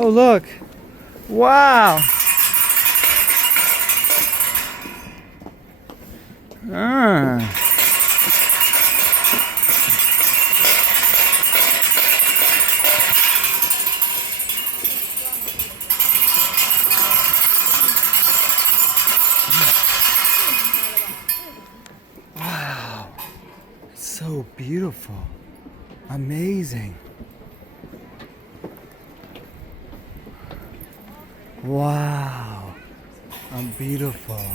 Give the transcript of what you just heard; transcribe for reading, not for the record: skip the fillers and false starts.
Oh, look. Wow. Ah. Wow. So beautiful. Amazing. Wow. Beautiful.